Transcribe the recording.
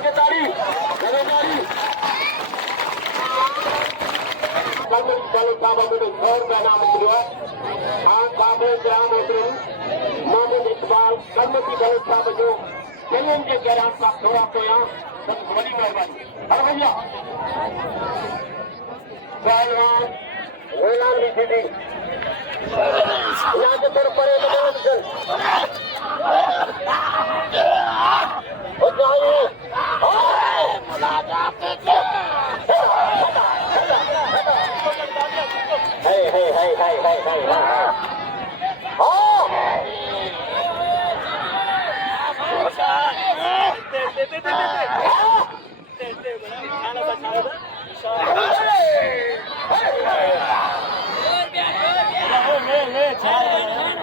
लगे ताड़ी चलो साहब मेरे घर का नाम हुआ हाँ काबले ग्राम उतरू मोहम्मद इकबाल कलमती बलोच साहब जो चैलेंज के दौरान प्राप्त हुआ को यहाँ सबसे बड़ी मेहरबानी हर भैया पहलवान गुलाम भी यहाँ से थोड़ा परे